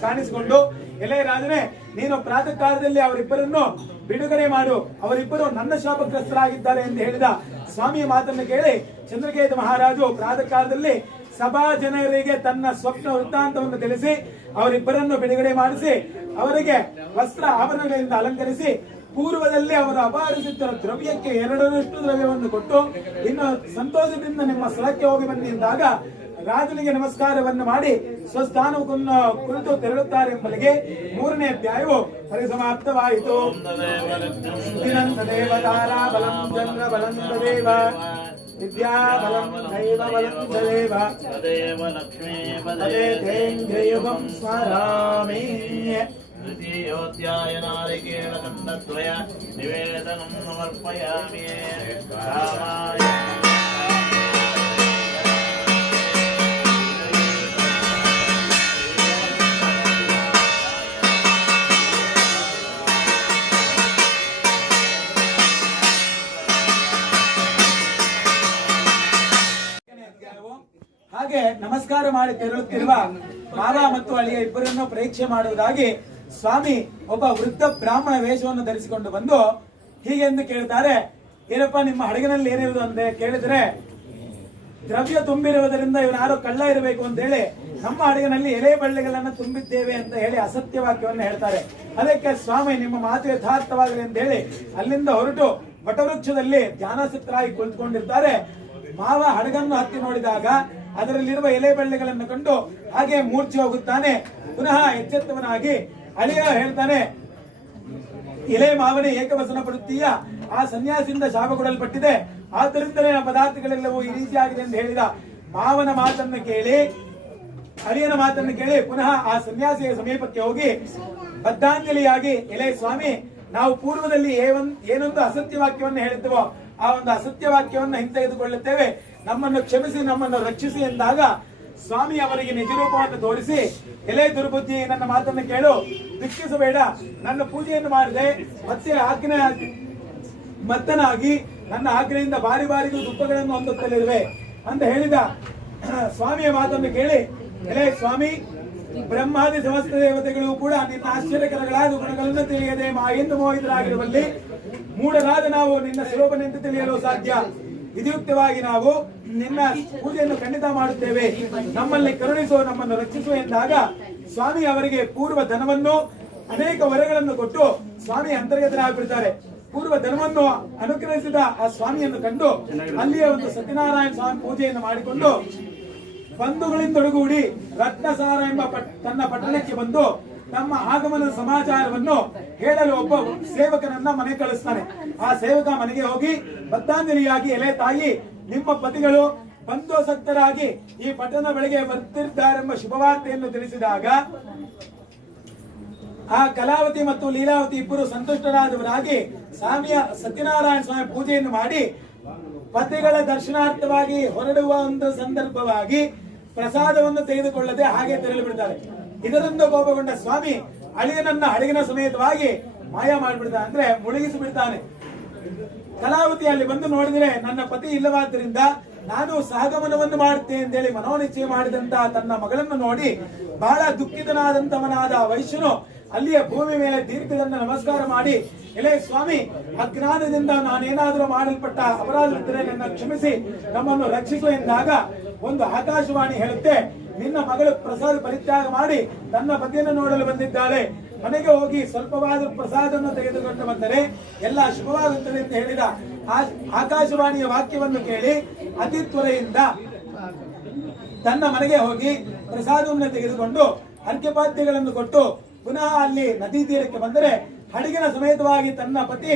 ಕಾಣಿಸಿಕೊಂಡು, ಎಲೆ ರಾಜನೇ, ನೀನು ಪ್ರಾತಃ ಕಾಲದಲ್ಲಿ ಅವರಿಬ್ಬರನ್ನು ಬಿಡುಗಡೆ ಮಾಡು. ಅವರಿಬ್ಬರು ನನ್ನ ಶಾಪಗ್ರಸ್ತರಾಗಿದ್ದಾರೆ ಎಂದು ಹೇಳಿದ ಸ್ವಾಮಿಯ ಮಾತನ್ನು ಕೇಳಿ ಚಂದ್ರಕೇತು ಮಹಾರಾಜು ಪ್ರಾತಃ ಕಾಲದಲ್ಲಿ ಸಭಾ ಜನರಿಗೆ ತನ್ನ ಸ್ವಪ್ನ ವೃತ್ತಾಂತವನ್ನು ತಿಳಿಸಿ ಅವರಿಬ್ಬರನ್ನು ಬಿಡುಗಡೆ ಮಾಡಿಸಿ ಅವರಿಗೆ ವಸ್ತ್ರ ಆಭರಣಗಳಿಂದ ಅಲಂಕರಿಸಿ ಪೂರ್ವದಲ್ಲಿ ಅವರು ಅಪಹರಿಸುತ್ತಿರುವ ದ್ರವ್ಯಕ್ಕೆ ಎರಡರಷ್ಟು ದ್ರವ್ಯವನ್ನು ಕೊಟ್ಟು ಇನ್ನು ಸಂತೋಷದಿಂದ ನಿಮ್ಮ ಸ್ಥಳಕ್ಕೆ ಹೋಗಿ ಬಂದಿದ್ದಾಗ ರಾಜನಿಗೆ ನಮಸ್ಕಾರವನ್ನು ಮಾಡಿ ಸ್ವಸ್ಥಾನವನ್ನು ಕುರಿತು ತೆರಳುತ್ತಾರೆ ಎಂಬಲಿಗೆ ಮೂರನೇ ಅಧ್ಯಾಯವು ಪರಿಸಮಾಪ್ತವಾಯಿತು. ಬಲಂ ಚಂದ್ರ ಬಲಂ ದೇವ ವಿದ್ಯಾ ಬಲಂ ದೈವ ಬಲಂ ದೇವ ಲಕ್ಷ್ಮೀ ಸ್ಮರಾಮಿ ತೃತೀಯೋಧ್ಯಾಯ नारिकेलखण्डद्वय ಕಂಡದ್ವಯ समर्पयामि। रामाय ಹಾಗೆ ನಮಸ್ಕಾರ ಮಾಡಿ ತೆರಳುತ್ತಿರುವ ಮಾಲ ಮತ್ತು ಅಳಿಯ ಇಬ್ಬರನ್ನು ಪರೀಕ್ಷೆ ಮಾಡುವುದಾಗಿ ಸ್ವಾಮಿ ಒಬ್ಬ ವೃದ್ಧ ಬ್ರಾಹ್ಮಣ ವೇಷವನ್ನು ಧರಿಸಿಕೊಂಡು ಬಂದು ಹೀಗೆಂದು ಕೇಳ್ತಾರೆ, ಏನಪ್ಪ, ನಿಮ್ಮ ಹಡಗಿನಲ್ಲಿ ಏನಿರುವುದು ಅಂತ ಕೇಳಿದ್ರೆ, ದ್ರವ್ಯ ತುಂಬಿರುವುದರಿಂದ ಇವರು ಕಳ್ಳ ಇರಬೇಕು ಅಂತ ಹೇಳಿ ನಮ್ಮ ಹಡಗಿನಲ್ಲಿ ಎಲೆ ಬಳ್ಳಿಗಳನ್ನು ತುಂಬಿದ್ದೇವೆ ಅಂತ ಹೇಳಿ ಅಸತ್ಯ ವಾಕ್ಯವನ್ನು ಹೇಳ್ತಾರೆ. ಅದಕ್ಕೆ ಸ್ವಾಮಿ, ನಿಮ್ಮ ಮಾತು ಯಥಾರ್ಥವಾಗಲಿ ಅಂತ ಹೇಳಿ ಅಲ್ಲಿಂದ ಹೊರಟು ವಟವೃಕ್ಷದಲ್ಲಿ ಧ್ಯಾನಾಸಕ್ತರಾಗಿ ಕುಳಿತುಕೊಂಡಿರ್ತಾರೆ. ಮಾವ ಹಡಗನ್ನು ಹತ್ತಿ ನೋಡಿದಾಗ ಅದರಲ್ಲಿರುವ ಎಲೆ ಬಳ್ಳಿಗಳನ್ನು ಕಂಡು ಹಾಗೆ ಮೂರ್ಛೆ ಹೋಗುತ್ತಾನೆ. ಪುನಃ ಎಚ್ಚೆತ್ತವನಾಗಿ ಅಳಿಯ ಹೇಳ್ತಾನೆ, ಇಲೆ ಮಾವನೇ ಏಕವಸನ ಪಡುತ್ತೀಯ? ಆ ಸನ್ಯಾಸಿಯಿಂದ ಶಾಪ ಕೊಡಲ್ಪಟ್ಟಿದೆ. ಆದ್ದರಿಂದಲೇ ಆ ಪದಾರ್ಥಗಳೆಲ್ಲವೂ ಈ ರೀತಿಯಾಗಿದೆ ಎಂದು ಹೇಳಿದ ಮಾವನ ಮಾತನ್ನು ಕೇಳಿ, ಅಳಿಯನ ಮಾತನ್ನು ಕೇಳಿ ಪುನಃ ಆ ಸನ್ಯಾಸಿಯ ಸಮೀಪಕ್ಕೆ ಹೋಗಿ, ಬದ್ಧಾಂಜಲಿಯಾಗಿ ಎಲೆ ಸ್ವಾಮಿ, ನಾವು ಪೂರ್ವದಲ್ಲಿ ಏನೊಂದು ಅಸತ್ಯ ವಾಕ್ಯವನ್ನು ಹೇಳುತ್ತೇವೋ ಆ ಒಂದು ಅಸತ್ಯ ವಾಕ್ಯವನ್ನು ಹಿಂತೆಗೆದುಕೊಳ್ಳುತ್ತೇವೆ. ನಮ್ಮನ್ನು ಕ್ಷಮಿಸಿ, ನಮ್ಮನ್ನು ರಕ್ಷಿಸಿ ಎಂದಾಗ ಸ್ವಾಮಿ ಅವರಿಗೆ ನಿಜ ರೂಪವನ್ನು ತೋರಿಸಿ, ಎಲೆ ದುರ್ಬುದ್ಧಿ, ನನ್ನ ಮಾತನ್ನು ಕೇಳು. ದುಃಖಿಸಬೇಡ. ನನ್ನ ಪೂಜೆಯನ್ನು ಮಾಡಿದೆ. ಮತ್ತೆ ಆಜ್ಞೆ ಮತ್ತನಾಗಿ ನನ್ನ ಆಜ್ಞೆಯಿಂದ ಬಾರಿ ಬಾರಿಗೂ ದುಃಖಗಳನ್ನು ಹೊಂದುತ್ತಲಿರುವೆ. ಅಂತ ಹೇಳಿದ ಸ್ವಾಮಿಯ ಮಾತನ್ನು ಕೇಳಿ, ಎಲೆ ಸ್ವಾಮಿ, ಬ್ರಹ್ಮಾದಿ ಸಮಸ್ತ ದೇವತೆಗಳು ಕೂಡ ನಿನ್ನ ಆಶ್ಚರ್ಯಕರಗಳಾದ ಗುಣಗಳನ್ನು ತಿಳಿಯದೆ ಎಂದು ಮೋಹಿತರಾಗಿರುವಲ್ಲಿ, ಮೂಢರಾದ ನಾವು ನಿನ್ನ ಸ್ವರೂಪನೆಂದು ತಿಳಿಯಲು ಸಾಧ್ಯ. ವಿಧಿಯುಕ್ತವಾಗಿ ನಾವು ನಿನ್ನ ಪೂಜೆಯನ್ನು ಖಂಡಿತ ಮಾಡುತ್ತೇವೆ. ನಮ್ಮಲ್ಲಿ ಕರುಣಿಸೋ ನಮ್ಮನ್ನು ರಕ್ಷಿಸುವ ಎಂದಾಗ ಸ್ವಾಮಿ ಅವರಿಗೆ ಪೂರ್ವ ಧನವನ್ನು ಅನೇಕ ವರಗಳನ್ನು ಕೊಟ್ಟು ಸ್ವಾಮಿ ಅಂತರ್ಗತರಾಗಿಬಿಡುತ್ತಾರೆ ಪೂರ್ವ ಧನವನ್ನು ಅನುಗ್ರಹಿಸಿದ ಆ ಸ್ವಾಮಿಯನ್ನು ಕಂಡು ಅಲ್ಲಿಯ ಒಂದು ಸತ್ಯನಾರಾಯಣ ಸ್ವಾಮಿ ಪೂಜೆಯನ್ನು ಮಾಡಿಕೊಂಡು ಬಂಧುಗಳಿಂದೊಡಗೂಡಿ ರತ್ನಸಾರ ಎಂಬ ತನ್ನ ಪಟ್ಟಣಕ್ಕೆ ಬಂದು ನಮ್ಮ ಆಗಮನ ಸಮಾಚಾರವನ್ನು ಹೇಳಲು ಒಬ್ಬ ಸೇವಕನನ್ನ ಮನೆ ಕಳಿಸ್ತಾನೆ. ಆ ಸೇವಕ ಮನೆಗೆ ಹೋಗಿ ಬದ್ಧಾಂಜಲಿಯಾಗಿ ಎಲೆ ತಾಯಿ ನಿಮ್ಮ ಪತಿಗಳು ಬಂಧೋಸಕ್ತರಾಗಿ ಈ ಪಟ್ಟಣ ಬಳಿಗೆ ಬರ್ತಿದ್ದಾರೆಂಬ ಶುಭವಾರ್ತೆಯನ್ನು ತಿಳಿಸಿದಾಗ ಆ ಕಲಾವತಿ ಮತ್ತು ಲೀಲಾವತಿ ಇಬ್ಬರು ಸಂತುಷ್ಟರಾದವರಾಗಿ ಸ್ವಾಮಿಯ ಸತ್ಯನಾರಾಯಣ ಸ್ವಾಮಿ ಪೂಜೆಯನ್ನು ಮಾಡಿ ಪತಿಗಳ ದರ್ಶನಾರ್ಥವಾಗಿ ಹೊರಡುವ ಒಂದು ಸಂದರ್ಭವಾಗಿ ಪ್ರಸಾದವನ್ನು ತೆಗೆದುಕೊಳ್ಳದೆ ಹಾಗೆ ತೆರಳಿ ಬಿಡ್ತಾರೆ. ಇದರಿಂದ ಕೋಪಗೊಂಡ ಸ್ವಾಮಿ ಅಳಿಯನನ್ನ ಹಡಗಿನ ಸಮೇತವಾಗಿ ಮಾಯ ಮಾಡಿಬಿಡ್ತಾನೆ ಅಂದ್ರೆ ಮುಳುಗಿಸಿ ಬಿಡ್ತಾನೆ ಕಲಾವತಿ ಅಲ್ಲಿ ಬಂದು ನೋಡಿದ್ರೆ ನನ್ನ ಪತಿ ಇಲ್ಲವಾದ್ದರಿಂದ ನಾನು ಸಹಗಮನವನ್ನು ಮಾಡುತ್ತೇನೆ ಅಂತೇಳಿ ಮನೋನಿಶ್ಚಯ ಮಾಡಿದಂತ ತನ್ನ ಮಗಳನ್ನು ನೋಡಿ ಬಹಳ ದುಃಖಿತನಾದಂತವನಾದ ವೈಶ್ಯನು ಅಲ್ಲಿಯ ಭೂಮಿ ಮೇಲೆ ದೀರ್ಘದಂಡ ನಮಸ್ಕಾರ ಮಾಡಿ, ಎಲೆ ಸ್ವಾಮಿ, ಅಜ್ಞಾನದಿಂದ ನಾನೇನಾದರೂ ಮಾಡಲ್ಪಟ್ಟ ಅಪರಾಧವಿದ್ದರೆ ನನ್ನ ಕ್ಷಮಿಸಿ, ನಮ್ಮನ್ನು ರಕ್ಷಿಸು ಎಂದಾಗ ಒಂದು ಆಕಾಶವಾಣಿ ಹೇಳುತ್ತೆ, ನಿನ್ನ ಮಗಳು ಪ್ರಸಾದ ಪರಿತ್ಯಾಗ ಮಾಡಿ ತನ್ನ ಪತಿಯನ್ನು ನೋಡಲು ಬಂದಿದ್ದಾಳೆ. ಮನೆಗೆ ಹೋಗಿ ಸ್ವಲ್ಪವಾದ ಪ್ರಸಾದವನ್ನು ತೆಗೆದುಕೊಂಡು ಬಂದರೆ ಎಲ್ಲ ಶುಭವಾಗುತ್ತದೆ ಅಂತ ಹೇಳಿದ ಆಕಾಶವಾಣಿಯ ವಾಕ್ಯವನ್ನು ಕೇಳಿ ಅತಿ ತ್ವರೆಯಿಂದ ತನ್ನ ಮನೆಗೆ ಹೋಗಿ ಪ್ರಸಾದವನ್ನು ತೆಗೆದುಕೊಂಡು ಅರ್ಘ್ಯಪಾದ್ಯಗಳನ್ನು ಕೊಟ್ಟು ಪುನಃ ಅಲ್ಲಿ ನದಿ ತೀರಕ್ಕೆ ಬಂದರೆ ಹಡಗಿನ ಸಮೇತವಾಗಿ ತನ್ನ ಪತಿ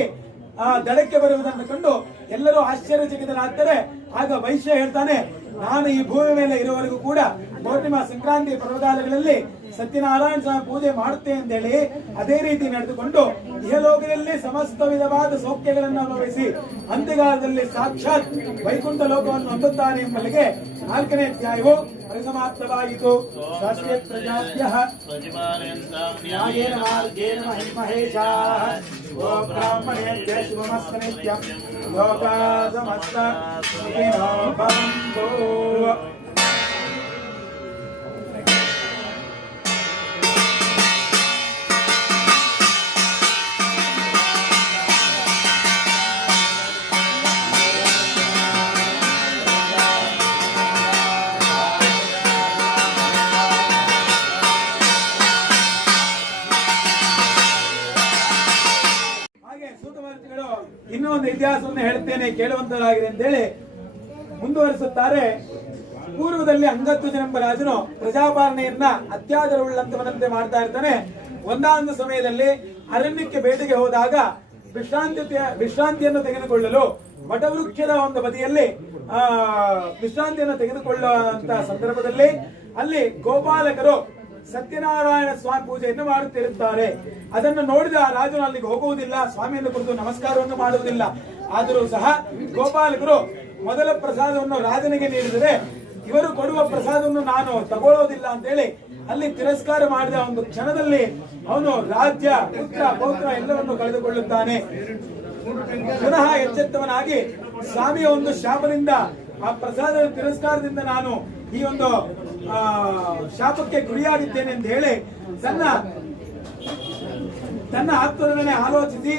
ಆ ದಡಕ್ಕೆ ಬರುವುದನ್ನು ಕಂಡು ಎಲ್ಲರೂ ಆಶ್ಚರ್ಯಚಕಿತರಾಗ್ತಾರೆ. ಆಗ ವೈಶ್ಯ ಹೇಳ್ತಾನೆ, ನಾನು ಈ ಭೂಮಿ ಮೇಲೆ ಇರುವವರೆಗೂ ಕೂಡ ಪೌರ್ಣಿಮಾ ಸಂಕ್ರಾಂತಿ ಪರ್ವಕಾಲಗಳಲ್ಲಿ ಸತ್ಯನಾರಾಯಣ ಸ್ವಾಮಿ ಪೂಜೆ ಮಾಡುತ್ತೆ ಅಂತ ಹೇಳಿ ಅದೇ ರೀತಿ ನಡೆದುಕೊಂಡು ಇಹಲೋಕದಲ್ಲಿ ಸಮಸ್ತ ವಿಧವಾದ ಸೌಖ್ಯಗಳನ್ನು ಅನುಭವಿಸಿ ಅಂತ್ಯಕಾಲದಲ್ಲಿ ಸಾಕ್ಷಾತ್ ವೈಕುಂಠ ಲೋಕವನ್ನು ಹೊಂದುತ್ತಾನೆ ಎಂಬಲ್ಲಿಗೆ ನಾಲ್ಕನೇ ಅಧ್ಯಾಯವು ಪರಿಸಮಾಪ್ತವಾಯಿತು. ಶಾಸ್ತ್ರೀಯ ಪ್ರಜಾಭ್ಯ ನ್ಯಾಯೇನ ಮಾರ್ಗೇಣ ಮಹಿಮಹೇಶಾಃ ಗೋ ಬ್ರಾಹ್ಮಣೇಭ್ಯ ಶುಭಮಸ್ತು ನಿತ್ಯಂ ಹೇಳುತ್ತೇನೆ ಕೇಳುವಂತರಾಗಿದೆ ಅಂತೇಳಿ ಮುಂದುವರಿಸುತ್ತಾರೆ. ಪೂರ್ವದಲ್ಲಿ ಅಂಗತ್ವಜನೆಂಬ ರಾಜನು ಪ್ರಜಾಪಾಲನೆಯನ್ನ ಅತ್ಯಾದರವುಳ್ಳಂತವನಂತೆ ಮಾಡ್ತಾ ಇರ್ತಾನೆ. ಒಂದಾನೊಂದು ಸಮಯದಲ್ಲಿ ಅರಣ್ಯಕ್ಕೆ ಬೇಟೆಗೆ ಹೋದಾಗ ವಿಶ್ರಾಂತಿ ವಿಶ್ರಾಂತಿಯನ್ನು ತೆಗೆದುಕೊಳ್ಳಲು ವಟವೃಕ್ಷದ ಒಂದು ಬದಿಯಲ್ಲಿ, ಆ, ವಿಶ್ರಾಂತಿಯನ್ನು ತೆಗೆದುಕೊಳ್ಳುವಂತ ಸಂದರ್ಭದಲ್ಲಿ ಅಲ್ಲಿ ಗೋಪಾಲಕರು ಸತ್ಯನಾರಾಯಣ ಸ್ವಾಮಿ ಪೂಜೆಯನ್ನು ಮಾಡುತ್ತಿರುತ್ತಾರೆ. ಅದನ್ನು ನೋಡಿದ ರಾಜನು ಅಲ್ಲಿಗೆ ಹೋಗುವುದಿಲ್ಲ, ಸ್ವಾಮಿಯನ್ನು ಕುರಿತು ನಮಸ್ಕಾರವನ್ನು ಮಾಡುವುದಿಲ್ಲ. ಆದರೂ ಸಹ ಗೋಪಾಲಕರು ಮೊದಲ ಪ್ರಸಾದವನ್ನು ರಾಜನಿಗೆ ನೀಡಿದರೆ ಇವರು ಕೊಡುವ ಪ್ರಸಾದವನ್ನು ನಾನು ತಗೊಳ್ಳೋದಿಲ್ಲ ಅಂತೇಳಿ ಅಲ್ಲಿ ತಿರಸ್ಕಾರ ಮಾಡಿದ ಒಂದು ಕ್ಷಣದಲ್ಲಿ ಅವನು ರಾಜ್ಯ, ಪುತ್ರ, ಪೌತ್ರ ಎಲ್ಲವನ್ನು ಕಳೆದುಕೊಳ್ಳುತ್ತಾನೆ. ಪುನಃ ಎಚ್ಚೆತ್ತವನಾಗಿ ಸ್ವಾಮಿಯ ಒಂದು ಶಾಪದಿಂದ, ಆ ಪ್ರಸಾದ ತಿರಸ್ಕಾರದಿಂದ ನಾನು ಈ ಒಂದು ಶಾಪಕ್ಕೆ ಗುರಿಯಾಗಿದ್ದೇನೆ ಅಂತ ಹೇಳಿ ತನ್ನ ತನ್ನ ಆತ್ಮದೊಡನೆ ಆಲೋಚಿಸಿ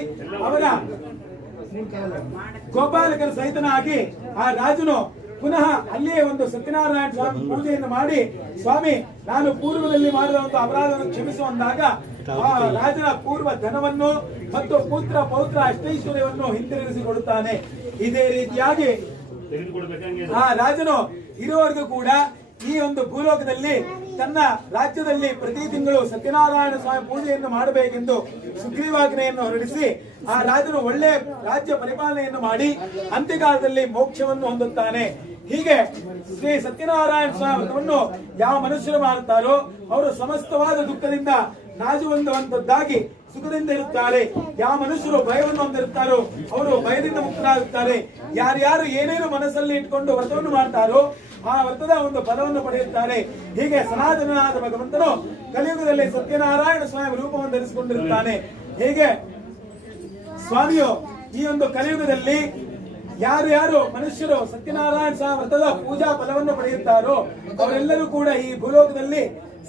ಅವರ ಗೋಪಾಲಕರ ಸಹಿತನಾಗಿ ಆ ರಾಜನು ಪುನಃ ಅಲ್ಲಿಯೇ ಒಂದು ಸತ್ಯನಾರಾಯಣ ಸ್ವಾಮಿ ಪೂಜೆಯನ್ನು ಮಾಡಿ ಸ್ವಾಮಿ ನಾನು ಪೂರ್ವದಲ್ಲಿ ಮಾಡಿದ ಒಂದು ಅಪರಾಧವನ್ನು ಕ್ಷಮಿಸು ಅಂದಾಗ ಆ ರಾಜನ ಪೂರ್ವ ಧನವನ್ನು ಮತ್ತು ಪುತ್ರ ಪೌತ್ರ ಅಷ್ಟೈಶ್ವರ್ಯವನ್ನು ಹಿಂತಿರುಗಿಸಿಕೊಡುತ್ತಾನೆ ಇದೇ ರೀತಿಯಾಗಿ ಆ ರಾಜನು ಇರುವವರೆಗೂ ಕೂಡ ಈ ಒಂದು ಭೂಲೋಕದಲ್ಲಿ ತನ್ನ ರಾಜ್ಯದಲ್ಲಿ ಪ್ರತಿ ತಿಂಗಳು ಸತ್ಯನಾರಾಯಣ ಸ್ವಾಮಿ ಪೂಜೆಯನ್ನು ಮಾಡಬೇಕೆಂದು ಸುಗ್ರೀವಾಜ್ಞೆಯನ್ನು ಹೊರಡಿಸಿ ಆ ರಾಜನು ಒಳ್ಳೆ ರಾಜ್ಯ ಪರಿಪಾಲನೆಯನ್ನು ಮಾಡಿ ಅಂತ್ಯಕಾಲದಲ್ಲಿ ಮೋಕ್ಷವನ್ನು ಹೊಂದುತ್ತಾನೆ. ಹೀಗೆ ಶ್ರೀ ಸತ್ಯನಾರಾಯಣ ಸ್ವಾಮಿ ವ್ರತವನ್ನು ಯಾವ ಮನುಷ್ಯರು ಮಾಡುತ್ತಾರೋ ಅವರು ಸಮಸ್ತವಾದ ದುಃಖದಿಂದ ನಾಜು ಹೊಂದುವಂತದ್ದಾಗಿ ಸುಖದಿಂದ ಇರುತ್ತಾರೆ. ಯಾವ ಮನುಷ್ಯರು ಭಯವನ್ನು ಹೊಂದಿರುತ್ತಾರೋ ಅವರು ಭಯದಿಂದ ಮುಕ್ತರಾಗುತ್ತಾರೆ. ಯಾರ್ಯಾರು ಏನೇನು ಮನಸ್ಸಲ್ಲಿ ಇಟ್ಕೊಂಡು ವ್ರತವನ್ನು ಮಾಡ್ತಾರೋ ಆ ವ್ರತದ ಒಂದು ಪದವನ್ನು ಪಡೆಯುತ್ತಾರೆ. ಹೀಗೆ ಸನಾತನನಾದ ಭಗವಂತನು ಕಲಿಯುಗದಲ್ಲಿ ಸತ್ಯನಾರಾಯಣ ಸ್ವಾಮಿ ರೂಪವನ್ನು ಧರಿಸಿಕೊಂಡಿರುತ್ತಾನೆ. ಹೀಗೆ ಸ್ವಾಮಿಯು ಈ ಒಂದು ಕಲಿಯುಗದಲ್ಲಿ ಯಾರು ಯಾರು ಮನುಷ್ಯರು ಸತ್ಯನಾರಾಯಣ ಸಹ ವ್ರತದ ಪೂಜಾ ಫಲವನ್ನು ಪಡೆಯುತ್ತಾರೋ ಅವರೆಲ್ಲರೂ ಕೂಡ ಈ ಭೂಲೋಕದಲ್ಲಿ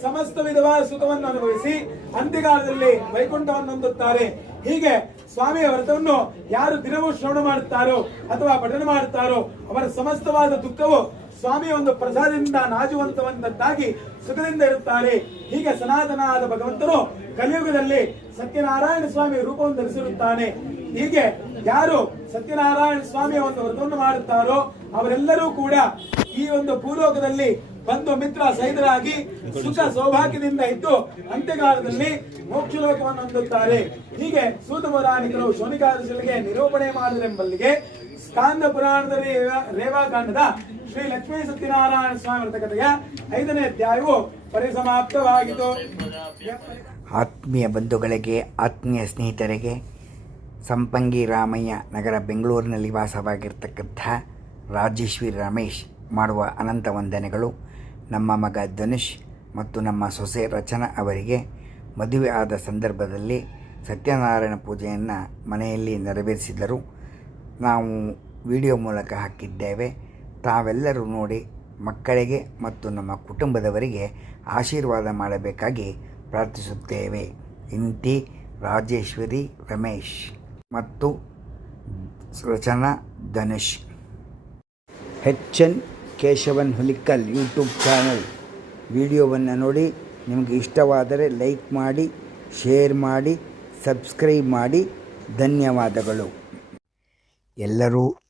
ಸಮಸ್ತ ವಿಧವಾದ ಸುಖವನ್ನು ಅನುಭವಿಸಿ ಅಂತ್ಯಕಾಲದಲ್ಲಿ ವೈಕುಂಠವನ್ನು ಹೊಂದುತ್ತಾರೆ. ಹೀಗೆ ಸ್ವಾಮಿಯ ವ್ರತವನ್ನು ಯಾರು ದಿನವೂ ಶ್ರವಣ ಮಾಡುತ್ತಾರೋ ಅಥವಾ ಪಠನ ಮಾಡುತ್ತಾರೋ ಅವರ ಸಮಸ್ತವಾದ ದುಃಖವು ಸ್ವಾಮಿಯ ಒಂದು ಪ್ರಸಾದದಿಂದ ನಾಜುವಂತವಂತದ್ದಾಗಿ ಸುಖದಿಂದ ಇರುತ್ತಾರೆ. ಹೀಗೆ ಸನಾತನಾದ ಭಗವಂತರು ಕಲಿಯುಗದಲ್ಲಿ ಸತ್ಯನಾರಾಯಣ ಸ್ವಾಮಿ ರೂಪವನ್ನು ಧರಿಸಿರುತ್ತಾನೆ ಹೀಗೆ ಯಾರು ಸತ್ಯನಾರಾಯಣ ಸ್ವಾಮಿಯ ಒಂದು ವ್ರತವನ್ನು ಮಾಡುತ್ತಾರೋ ಅವರೆಲ್ಲರೂ ಕೂಡ ಈ ಒಂದು ಭೂಲೋಕದಲ್ಲಿ ಬಂಧು ಮಿತ್ರ ಸಹಿತರಾಗಿ ಸುಖ ಸೌಭಾಗ್ಯದಿಂದ ಇದ್ದು ಅಂತ್ಯಕಾಲದಲ್ಲಿ ಮೋಕ್ಷ ಲೋಕವನ್ನು ಹೊಂದುತ್ತಾರೆ. ಹೀಗೆ ಸೂತ ಪುರಾಣಿಕರು ಶೋನಿಕಾದಶಿಗೆ ನಿರೂಪಣೆ ಮಾಡಿದರೆಂಬಲ್ಲಿಗೆ ಸ್ಕಾಂದ ಪುರಾಣದ ರೇವಾಕಾಂಡದ ಶ್ರೀ ಲಕ್ಷ್ಮೀ ಸತ್ಯನಾರಾಯಣ ಸ್ವಾಮಿ ಕಥೆಯ ಐದನೇ ಅಧ್ಯಾಯವು ಪರಿಸಮಾಪ್ತವಾಗಿತ್ತು. ಆತ್ಮೀಯ ಬಂಧುಗಳಿಗೆ, ಆತ್ಮೀಯ ಸ್ನೇಹಿತರಿಗೆ, ಸಂಪಂಗಿ ರಾಮಯ್ಯ ನಗರ ಬೆಂಗಳೂರಿನಲ್ಲಿ ವಾಸವಾಗಿರ್ತಕ್ಕಂಥ ರಾಜೇಶ್ವರಿ ರಮೇಶ್ ಮಾಡುವ ಅನಂತ ವಂದನೆಗಳು. ನಮ್ಮ ಮಗ ಧನುಷ್ ಮತ್ತು ನಮ್ಮ ಸೊಸೆ ರಚನಾ ಅವರಿಗೆ ಮದುವೆ ಆದ ಸಂದರ್ಭದಲ್ಲಿ ಸತ್ಯನಾರಾಯಣ ಪೂಜೆಯನ್ನು ಮನೆಯಲ್ಲಿ ನೆರವೇರಿಸಿದರು. ನಾವು ವಿಡಿಯೋ ಮೂಲಕ ಹಾಕಿದ್ದೇವೆ. ತಾವೆಲ್ಲರೂ ನೋಡಿ ಮಕ್ಕಳಿಗೆ ಮತ್ತು ನಮ್ಮ ಕುಟುಂಬದವರಿಗೆ ಆಶೀರ್ವಾದ ಮಾಡಬೇಕಾಗಿ ಪ್ರಾರ್ಥಿಸುತ್ತೇವೆ. ಇಂತಿ ರಾಜೇಶ್ವರಿ ರಮೇಶ್ ಮತ್ತು Rachana Dhanush. H N Keshavan Hulikal YouTube channel. ವಿಡಿಯೋವನ್ನು ನೋಡಿ ನಿಮಗೆ ಇಷ್ಟವಾದರೆ ಲೈಕ್ ಮಾಡಿ, ಶೇರ್ ಮಾಡಿ, ಸಬ್ಸ್ಕ್ರೈಬ್ ಮಾಡಿ. ಧನ್ಯವಾದಗಳು. ಎಲ್ಲರೂ